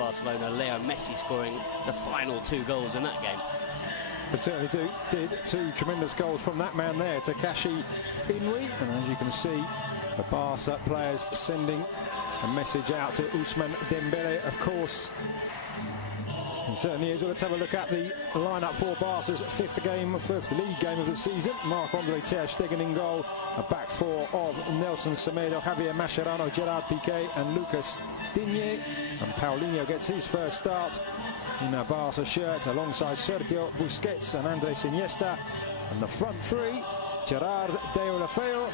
Barcelona, Leo Messi scoring the final 2 goals in that game. They certainly did 2 tremendous goals from that man there, Takashi Inui. And as you can see, the Barca players sending a message out to Ousmane Dembele, of course. It certainly is. Well, let's have a look at the lineup for Barca's fifth league game of the season. Marc-Andre ter Stegen in goal. A back 4 of Nelson Semedo, Javier Mascherano, Gerard Piqué and Lucas Digne. And Paulinho gets his first start in a Barca shirt alongside Sergio Busquets and Andres Iniesta. And the front 3, Gerard Deulofeu,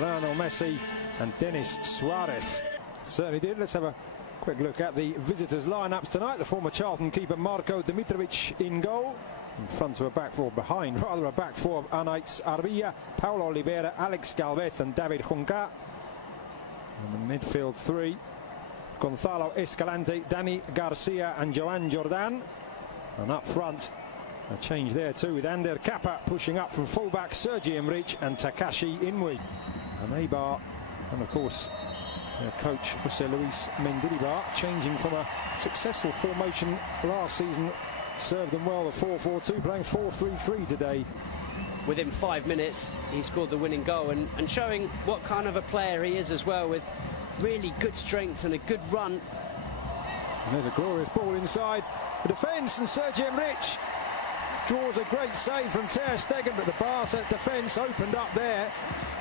Lionel Messi and Denis Suarez. Certainly did. Let's have a quick look at the visitors' lineups tonight. The former Charlton keeper Marko Dimitrovic in goal. In front of a back 4, behind rather a back 4 of Anaïs Arbilla, Paulo Oliveira, Alex Galvez and David Junca. And the midfield 3, Gonzalo Escalante, Dani Garcia and Joan Jordan. And up front, a change there too, with Ander Kappa pushing up from fullback, Sergi Emrich and Takashi Inui. And Eibar, and of course their coach Jose Luis Mendilibar, changing from a successful formation last season, served them well, the 4-4-2, playing 4-3-3 today. Within 5 minutes, he scored the winning goal and showing what kind of a player he is as well, with really good strength and a good run. And there's a glorious ball inside the defence, and Sergi Emrich draws a great save from ter Stegen, but the Barca defence opened up there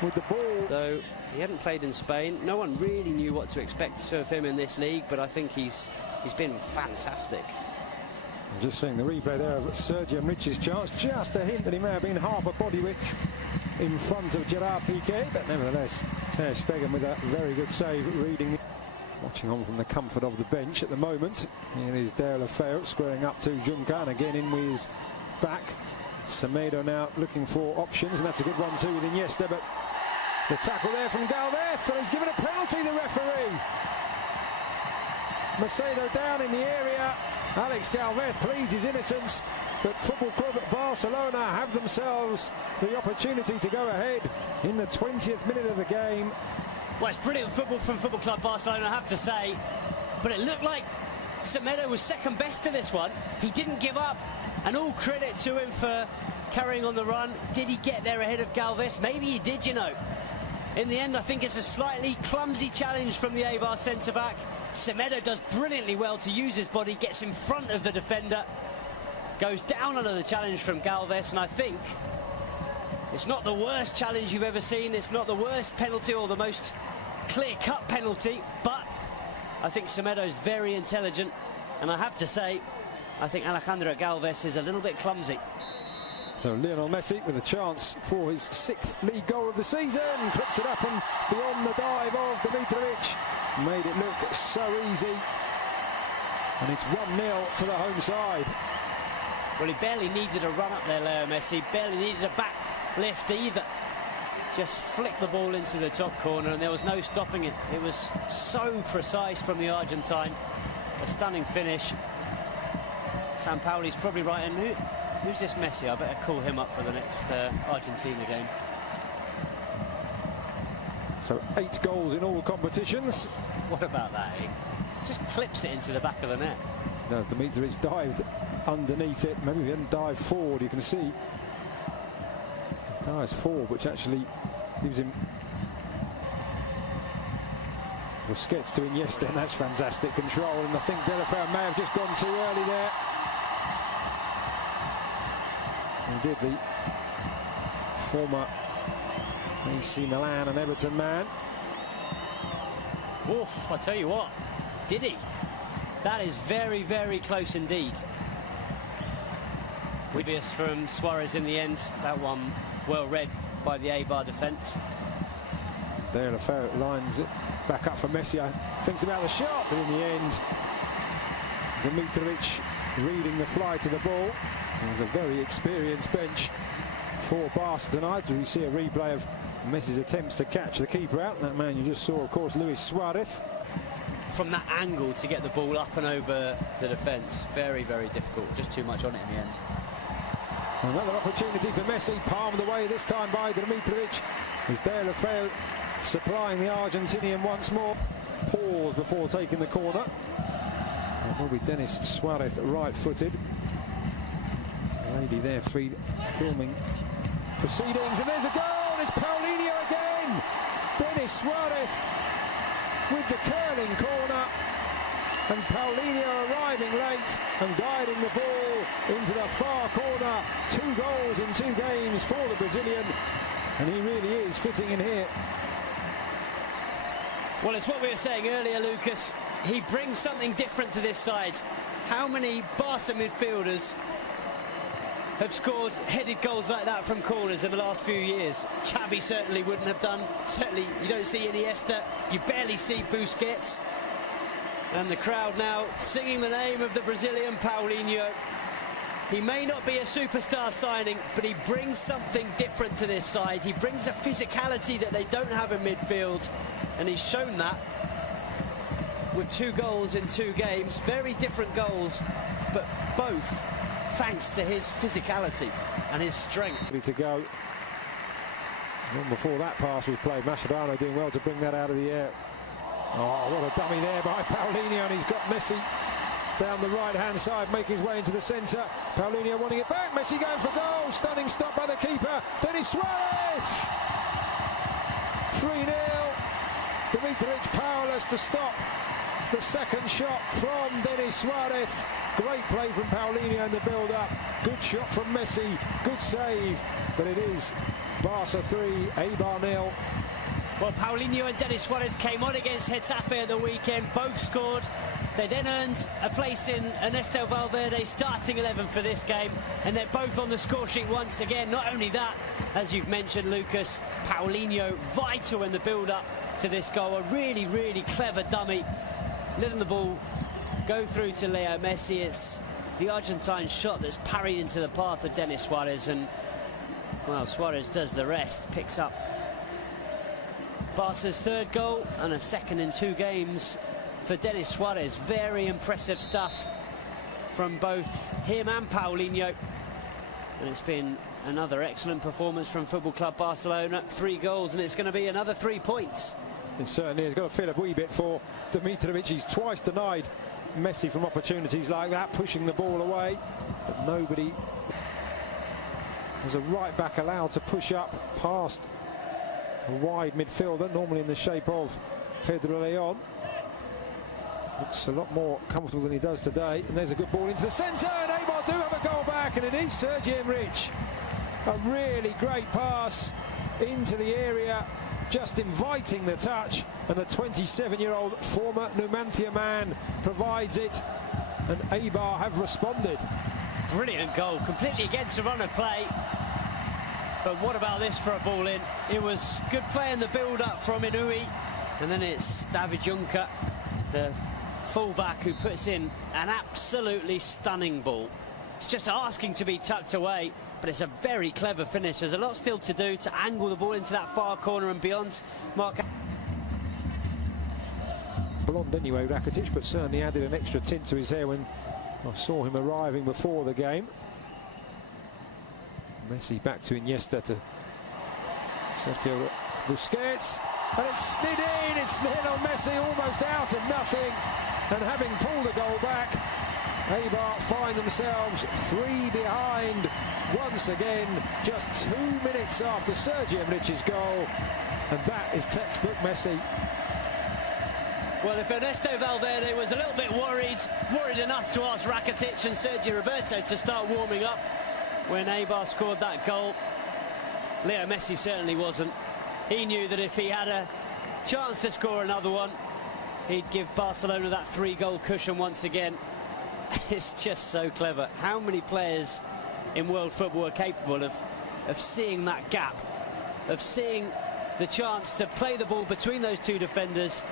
with the ball. Though he hadn't played in Spain, no one really knew what to expect of him in this league, but I think he's been fantastic. I'm just seeing the replay there of Sergi Emrich's chance, just a hint that he may have been half a body width in front of Gerard Piqué, but nevertheless ter Stegen with a very good save, reading, watching on from the comfort of the bench at the moment. Here is Deulofeu squaring up to Junca, and again in with his back. Semedo now looking for options, and that's a good one too with Iniesta, but the tackle there from Galvez, and he's given a penalty, the referee. Macedo down in the area. Alex Galvez pleads his innocence, but Football Club Barcelona have themselves the opportunity to go ahead in the 20th minute of the game. Well, it's brilliant football from Football Club Barcelona, I have to say, but it looked like Semedo was second best to this one. He didn't give up, and all credit to him for carrying on the run. Did he get there ahead of Galvez? Maybe he did, you know. In the end, I think it's a slightly clumsy challenge from the Eibar centre-back. Semedo does brilliantly well to use his body, gets in front of the defender, goes down under the challenge from Galvez, and I think it's not the worst challenge you've ever seen. It's not the worst penalty or the most clear-cut penalty, but I think Semedo's very intelligent, and I have to say, I think Alejandro Galvez is a little bit clumsy. So Lionel Messi with a chance for his 6th league goal of the season, clips it up and beyond the dive of Dimitrovic, made it look so easy, and it's 1-0 to the home side. Well, he barely needed a run up there, Leo Messi, barely needed a back lift either. Just flicked the ball into the top corner and there was no stopping it. It was so precise from the Argentine. A stunning finish. Sampaoli's probably right, and who's this Messi? I better call him up for the next Argentina game. So 8 goals in all competitions. What about that? He just clips it into the back of the net. As Dimitrovic dived underneath it, maybe he didn't dive forward, you can see. He dives forward, which actually gives him Busquets to Iniesta, and that's fantastic control, and I think Deulofeu may have just gone too early there. He did, the former AC Milan and Everton man. Oof, I tell you what, did he? That is very, very close indeed. Obvious from Suarez in the end. That one well read by the Eibar defence. Deulofeu lines it back up for Messi. Thinks about the shot, but in the end, Dimitrovic reading the fly to the ball. There's a very experienced bench for Barca tonight. We see a replay of Messi's attempts to catch the keeper out. That man you just saw, of course, Luis Suarez. From that angle to get the ball up and over the defence, very, very difficult. Just too much on it in the end. Another opportunity for Messi, palmed away this time by Dimitrovic. With Deulofeu supplying the Argentinian once more. Pause before taking the corner. will be Denis Suarez, right-footed. The lady there filming proceedings, and there's a goal. It's Paulinho again. Denis Suarez with the curling corner, and Paulinho arriving late and guiding the ball into the far corner. 2 goals in 2 games for the Brazilian, and he really is fitting in here. Well, it's what we were saying earlier, Lucas. He brings something different to this side. How many Barca midfielders have scored headed goals like that from corners in the last few years? Xavi certainly wouldn't have done. Certainly you don't see Iniesta. You barely see Busquets. And the crowd now singing the name of the Brazilian Paulinho. He may not be a superstar signing, but he brings something different to this side. He brings a physicality that they don't have in midfield, and he's shown that with 2 goals in 2 games. Very different goals, but both thanks to his physicality and his strength. Ready to go. Long before that pass was played, Mascherano doing well to bring that out of the air. Oh, what a dummy there by Paulinho, and he's got Messi down the right-hand side, making his way into the centre. Paulinho wanting it back, Messi going for goal. Stunning stop by the keeper, Denis Suarez! 3-0. Dimitrovic powerless to stop the second shot from Denis Suarez. Great play from Paulinho in the build-up. Good shot from Messi, good save, but it is Barca 3, Eibar 0. Well, Paulinho and Denis Suarez came on against Getafe at the weekend, both scored. They then earned a place in Ernesto Valverde's starting 11 for this game, and they're both on the score sheet once again. Not only that, as you've mentioned, Lucas, Paulinho vital in the build-up to this goal. A really, really clever dummy, letting the ball go through to Leo Messi. It's the Argentine shot that's parried into the path of Denis Suarez, and, well, Suarez does the rest, picks up Barca's 3rd goal and a 2nd in 2 games for Denis Suarez. Very impressive stuff from both him and Paulinho, and it's been another excellent performance from Football Club Barcelona. 3 goals, and it's going to be another 3 points. It certainly has got to feel a wee bit for Dimitrovic. He's twice denied Messi from opportunities like that, pushing the ball away, but nobody. There's a right back allowed to push up past a wide midfielder, normally in the shape of Pedro Leon. Looks a lot more comfortable than he does today, and there's a good ball into the centre, and Eibar do have a goal back, and it is Sergi Enrich. A really great pass into the area, just inviting the touch, and the 27-year-old former Numancia man provides it, and Eibar have responded. Brilliant goal, completely against the run of play. But what about this for a ball in? It was good play in the build-up from Inui, and then it's David Juncker, the fullback, who puts in an absolutely stunning ball. It's just asking to be tucked away, but it's a very clever finish. There's a lot still to do to angle the ball into that far corner and beyond. Blonde anyway, Rakitic, but certainly added an extra tint to his hair when I saw him arriving before the game. Messi back to Iniesta, to Sergio Busquets, and it's slid in. It's Lionel Messi almost out of nothing, and having pulled a goal back, Eibar find themselves 3 behind once again, just 2 minutes after Sergi Enrich's goal, and that is textbook Messi. Well, if Ernesto Valverde was a little bit worried enough to ask Rakitic and Sergio Roberto to start warming up when Eibar scored that goal, Leo Messi certainly wasn't. He knew that if he had a chance to score another one, he'd give Barcelona that 3-goal cushion once again. It's just so clever. How many players in world football are capable of seeing that gap, of seeing the chance to play the ball between those 2 defenders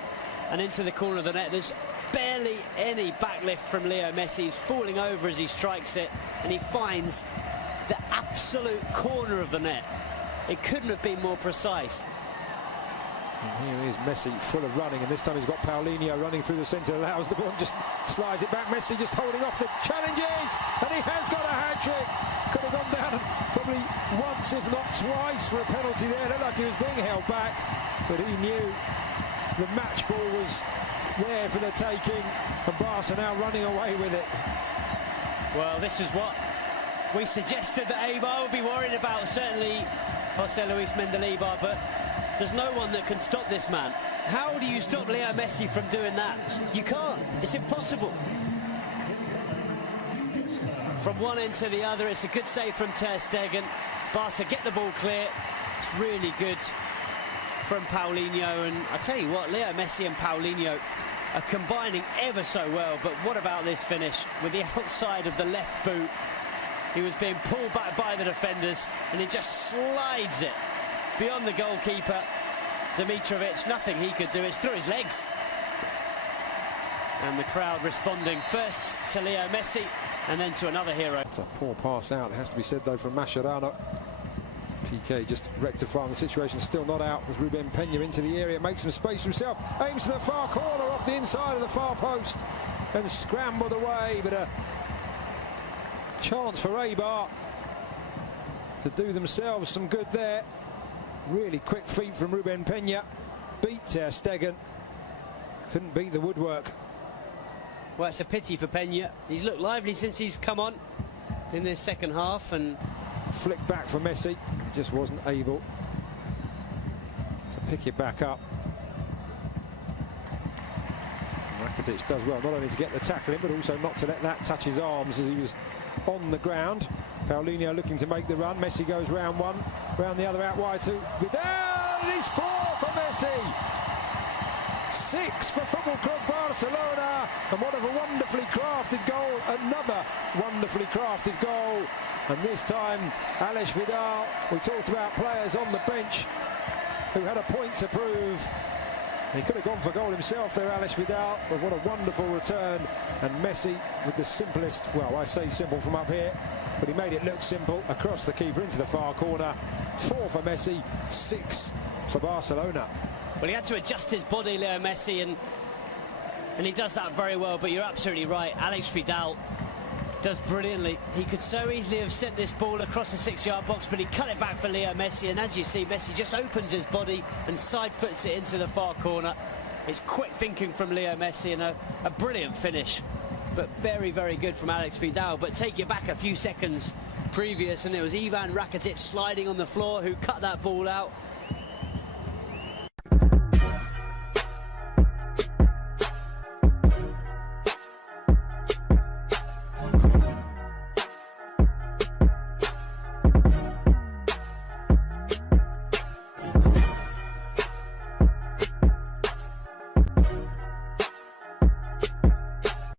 and into the corner of the net? There's barely any backlift from Leo Messi. He's falling over as he strikes it, and he finds the absolute corner of the net. It couldn't have been more precise. And here is Messi, full of running, and this time he's got Paulinho running through the centre, allows the ball, just slides it back. Messi just holding off the challenges, and he has got a hat-trick. Could have gone down probably once, if not twice, for a penalty there. Looked like he was being held back, but he knew the match ball was there for the taking, and Barca now running away with it. Well, this is what we suggested that Eibar would be worried about, certainly Jose Luis Mendilibar, but there's no one that can stop this man. How do you stop Leo Messi from doing that? You can't. It's impossible. From one end to the other, it's a good save from Ter Stegen. Barca get the ball clear. It's really good from Paulinho, and I tell you what, Leo Messi and Paulinho are combining ever so well. But what about this finish with the outside of the left boot? He was being pulled back by the defenders, and he just slides it beyond the goalkeeper, Dimitrovic. Nothing he could do. It's through his legs. And the crowd responding first to Leo Messi and then to another hero. It's a poor pass out, it has to be said, though, from Mascherano. Piqué just rectifying the situation, still not out as Ruben Peña into the area, makes some space for himself, aims to the far corner off the inside of the far post and scrambled away, but a chance for Eibar to do themselves some good there. Really quick feet from Ruben Peña, beat Ter Stegen, couldn't beat the woodwork. Well, it's a pity for Peña. He's looked lively since he's come on in this second half, and flick back for Messi, he just wasn't able to pick it back up. Rakitic does well not only to get the tackle in, but also not to let that touch his arms as he was on the ground. Paulinho looking to make the run. Messi goes round one, round the other, out wide to Vidal. It is 4 for Messi. 6 for Football Club Barcelona, and what a wonderfully crafted goal, another wonderfully crafted goal, and this time Alex Vidal. We talked about players on the bench who had a point to prove. He could have gone for goal himself there, Alex Vidal, but what a wonderful return, and Messi with the simplest, well, I say simple from up here, but he made it look simple, across the keeper into the far corner. 4 for Messi, 6 for Barcelona. Well, he had to adjust his body, Leo Messi, and he does that very well. But you're absolutely right. Alex Vidal does brilliantly. He could so easily have sent this ball across the 6-yard box, but he cut it back for Leo Messi. And as you see, Messi just opens his body and side foots it into the far corner. It's quick thinking from Leo Messi, and a brilliant finish. But very, very good from Alex Vidal. But take it back a few seconds previous, and it was Ivan Rakitic sliding on the floor who cut that ball out.